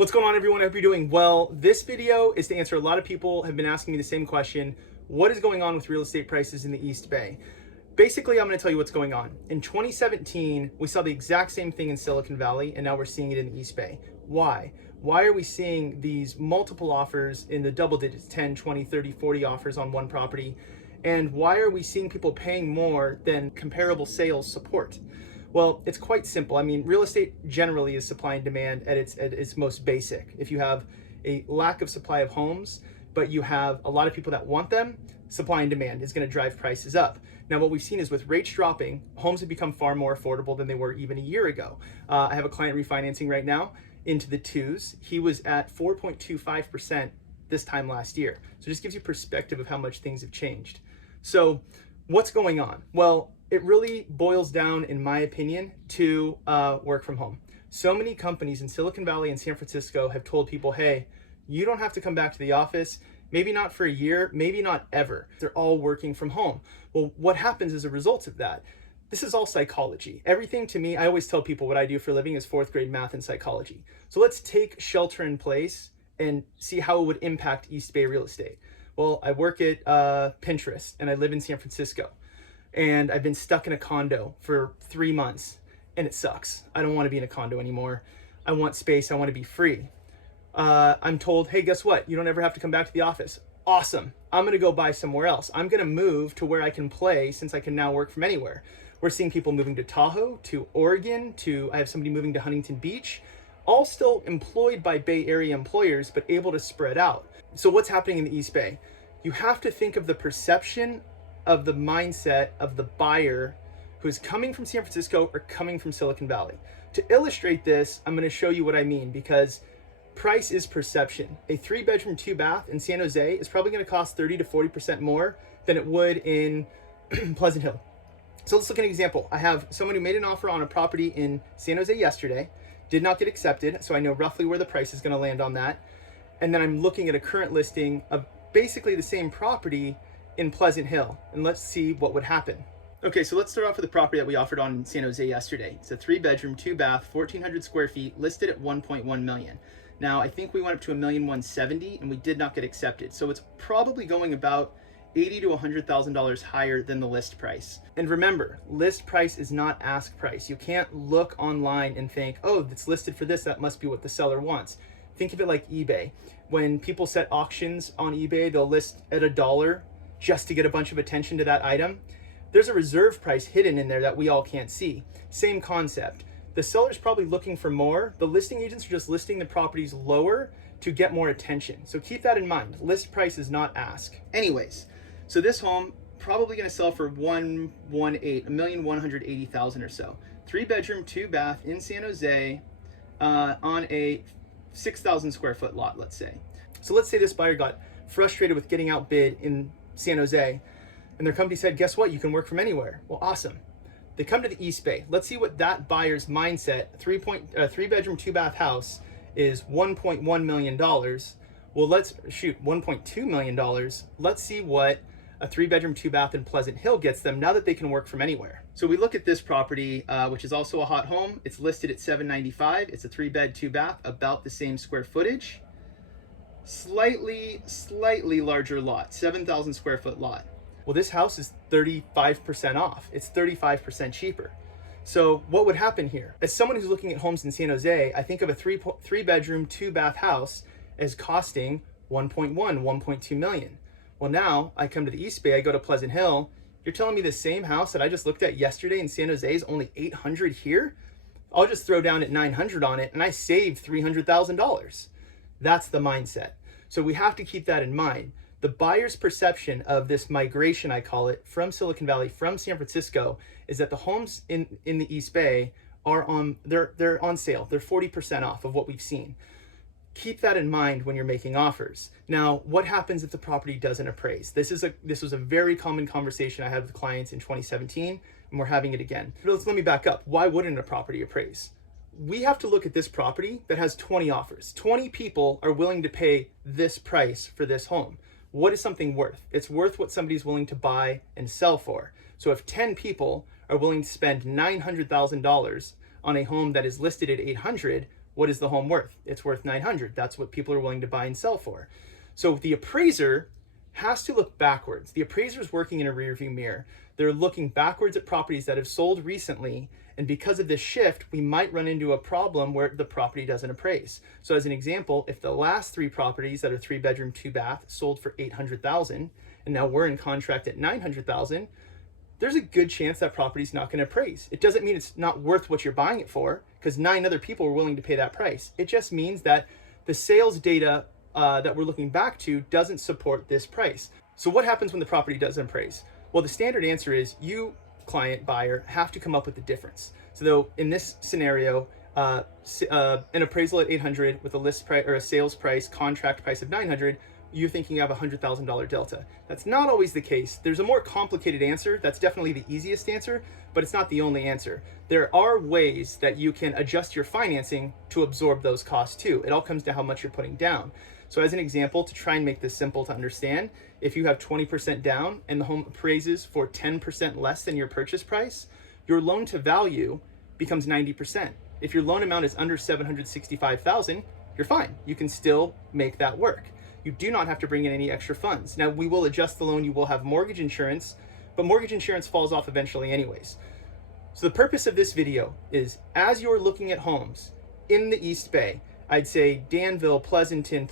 What's going on, everyone? I hope you're doing well. This video is to answer a lot of people have been asking me the same question. What is going on with real estate prices in the East Bay? Basically, I'm going to tell you what's going on. In 2017, we saw the exact same thing in Silicon Valley, and now we're seeing it in the East Bay. Why? Why are we seeing these multiple offers in the double digits, 10, 20, 30, 40 offers on one property? And why are we seeing people paying more than comparable sales support? Well, it's quite simple. I mean, real estate generally is supply and demand at its most basic. If you have a lack of supply of homes, but you have a lot of people that want them, supply and demand is going to drive prices up. Now, what we've seen is with rates dropping, homes have become far more affordable than they were even a year ago. I have a client refinancing right now into the twos. He was at 4.25% this time last year. So it just gives you perspective of how much things have changed. So what's going on? Well, it really boils down, in my opinion, to work from home. So many companies in Silicon Valley and San Francisco have told people, hey, you don't have to come back to the office, maybe not for a year, maybe not ever. They're all working from home. Well, what happens as a result of that? This is all psychology. Everything to me, I always tell people what I do for a living is fourth grade math and psychology. So let's take shelter in place and see how it would impact East Bay real estate. Well, I work at Pinterest and I live in San Francisco. And I've been stuck in a condo for 3 months and it sucks. I don't want to be in a condo anymore. I want space. I want to be free. I'm told, hey, guess what? You don't ever have to come back to the office. Awesome. I'm going to go buy somewhere else. I'm going to move to where I can play since I can now work from anywhere. We're seeing people moving to Tahoe, to Oregon, I have somebody moving to Huntington Beach, all still employed by Bay Area employers, but able to spread out. So what's happening in the East Bay? You have to think of the perception of the mindset of the buyer who's coming from San Francisco or coming from Silicon Valley. To illustrate this, I'm going to show you what I mean, because price is perception. A 3-bedroom, 2-bath in San Jose is probably going to cost 30 to 40% more than it would in Pleasant Hill. So let's look at an example. I have someone who made an offer on a property in San Jose yesterday, did not get accepted, so I know roughly where the price is going to land on that. And then I'm looking at a current listing of basically the same property in Pleasant Hill, and let's see what would happen. Okay, so let's start off with the property that we offered on in San Jose yesterday. It's a 3-bedroom, 2-bath, 1,400 square feet, listed at 1.1 million. Now, I think we went up to $1,170,000 and we did not get accepted. So it's probably going about $80,000 to $100,000 higher than the list price. And remember, list price is not ask price. You can't look online and think, oh, it's listed for this, that must be what the seller wants. Think of it like eBay. When people set auctions on eBay, they'll list at $1 just to get a bunch of attention to that item. There's a reserve price hidden in there that we all can't see. Same concept. The seller's probably looking for more. The listing agents are just listing the properties lower to get more attention. So keep that in mind. List price is not ask. Anyways, so this home probably going to sell for $1,180,000 or so. 3-bedroom, 2-bath in San Jose on a 6,000 square foot lot, let's say. So let's say this buyer got frustrated with getting outbid in San Jose, and their company said, guess what? You can work from anywhere. Well, awesome. They come to the East Bay. Let's see what that buyer's mindset, 3-bedroom, 2-bath house is $1.1 million. Well, let's shoot $1.2 million. Let's see what a 3-bedroom, 2-bath in Pleasant Hill gets them now that they can work from anywhere. So we look at this property, which is also a hot home. It's listed at $795,000. It's a 3-bed, 2-bath, about the same square footage. Slightly larger lot, 7,000 square foot lot. Well, this house is 35% off. It's 35% cheaper. So what would happen here? As someone who's looking at homes in San Jose, I think of a 3-bedroom, 2-bath house as costing 1.2 million. Well, now I come to the East Bay, I go to Pleasant Hill. You're telling me the same house that I just looked at yesterday in San Jose is only 800 here? I'll just throw down at 900 on it and I saved $300,000. That's the mindset. So we have to keep that in mind. The buyer's perception of this migration, I call it, from Silicon Valley, from San Francisco, is that the homes in the East Bay are they're on sale. They're 40% off of what we've seen. Keep that in mind when you're making offers. Now, what happens if the property doesn't appraise? This was a very common conversation I had with clients in 2017, and we're having it again. Let me back up. Why wouldn't a property appraise? We have to look at this property that has 20 offers. 20 people are willing to pay this price for this home. What is something worth? It's worth what somebody's willing to buy and sell for. So if 10 people are willing to spend $900,000 on a home that is listed at 800, what is the home worth? It's worth 900. That's what people are willing to buy and sell for. So the appraiser has to look backwards. The appraiser is working in a rearview mirror. They're looking backwards at properties that have sold recently, and because of this shift, we might run into a problem where the property doesn't appraise. So as an example, if the last 3 properties that are 3-bedroom, 2-bath sold for $800,000, and now we're in contract at $900,000, there's a good chance that property's not going to appraise. It doesn't mean it's not worth what you're buying it for, because 9 other people were willing to pay that price. It just means that the sales data that we're looking back to doesn't support this price. So what happens when the property doesn't appraise? Well, the standard answer is you, client, buyer, have to come up with the difference. So though in this scenario, an appraisal at 800 with a list price or a sales price, contract price of 900, you're thinking you have a $100,000 delta. That's not always the case. There's a more complicated answer. That's definitely the easiest answer, but it's not the only answer. There are ways that you can adjust your financing to absorb those costs too. It all comes to how much you're putting down. So as an example, to try and make this simple to understand, if you have 20% down and the home appraises for 10% less than your purchase price, your loan to value becomes 90%. If your loan amount is under $765,000, you're fine. You can still make that work. You do not have to bring in any extra funds. Now, we will adjust the loan. You will have mortgage insurance, but mortgage insurance falls off eventually anyways. So the purpose of this video is, as you're looking at homes in the East Bay, I'd say Danville, Pleasanton,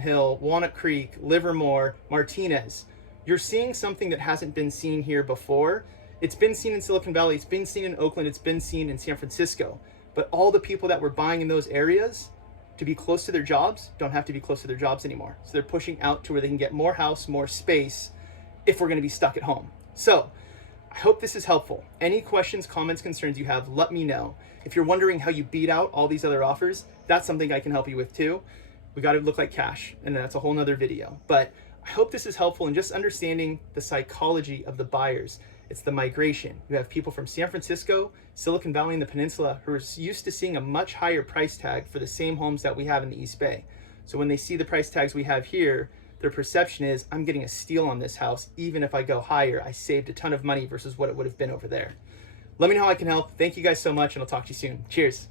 Hilll, Walnut Creek, Livermore, Martinez, you're seeing something that hasn't been seen here before. It's been seen in Silicon Valley, it's been seen in Oakland, it's been seen in San Francisco, but all the people that were buying in those areas to be close to their jobs don't have to be close to their jobs anymore. So they're pushing out to where they can get more house, more space if we're going to be stuck at home. So I hope this is helpful. Any questions, comments, concerns you have, let me know. If you're wondering how you beat out all these other offers, that's something I can help you with too. We got to look like cash, and that's a whole nother video. But I hope this is helpful in just understanding the psychology of the buyers. It's the migration. You have people from San Francisco, Silicon Valley, and the Peninsula who are used to seeing a much higher price tag for the same homes that we have in the East Bay. So when they see the price tags we have here, their perception is, I'm getting a steal on this house. Even if I go higher, I saved a ton of money versus what it would have been over there. Let me know how I can help. Thank you guys so much, and I'll talk to you soon. Cheers.